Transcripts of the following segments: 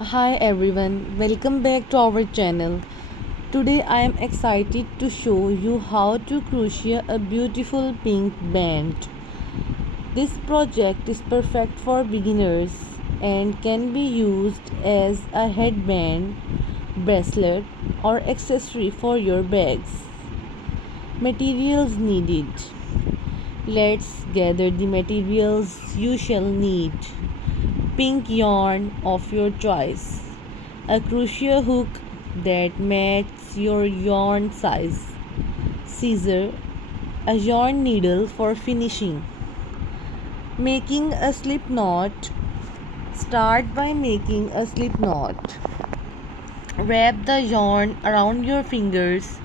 Hi everyone, welcome back to our channel. Today I am excited to show you how to crochet a beautiful pink band. This project is perfect for beginners and can be used as a headband, bracelet or accessory for your bags. Materials needed. Let's gather the materials you shall need. Pink yarn of your choice, a crochet hook that matches your yarn size, scissor, a yarn needle for finishing. Making a slip knot. Start by making a slip knot. Wrap the yarn around your fingers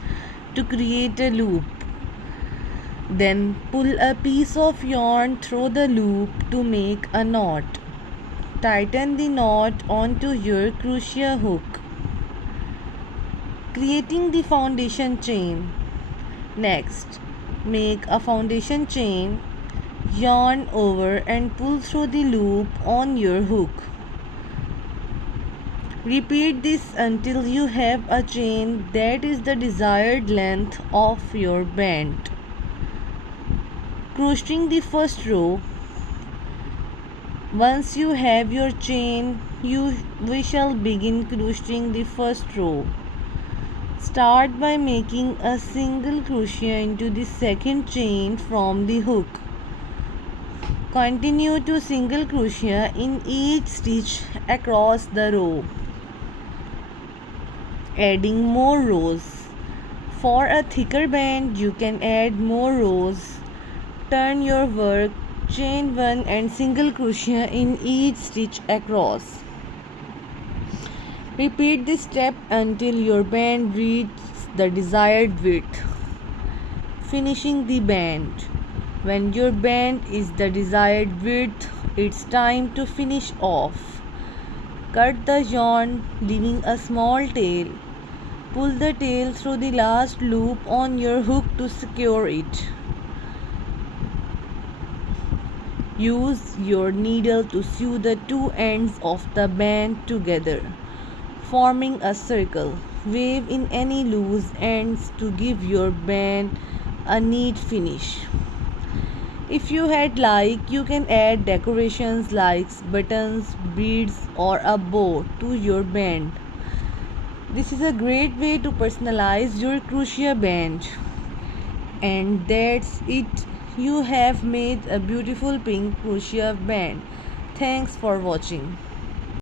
to create a loop. Then pull a piece of yarn through the loop to make a knot. Tighten the knot onto your crochet hook. Creating the foundation chain. Next, make a foundation chain, yarn over and pull through the loop on your hook. Repeat this until you have a chain that is the desired length of your band. Crocheting the first row. Once you have your chain, we shall begin crocheting the first row. Start by making a single crochet into the second chain from the hook. Continue to single crochet in each stitch across the row, adding more rows. For a thicker band, you can add more rows. Turn your work, chain one and single crochet in each stitch across. Repeat this step until your band reaches the desired width. Finishing the band. When your band is the desired width, it's time to finish off. Cut the yarn, leaving a small tail. Pull the tail through the last loop on your hook to secure it. Use your needle to sew the two ends of the band together, forming a circle. Weave in any loose ends to give your band a neat finish. If you like, you can add decorations like buttons, beads, or a bow to your band. This is a great way to personalize your crochet band. And that's it. You have made a beautiful pink crochet band. Thanks for watching.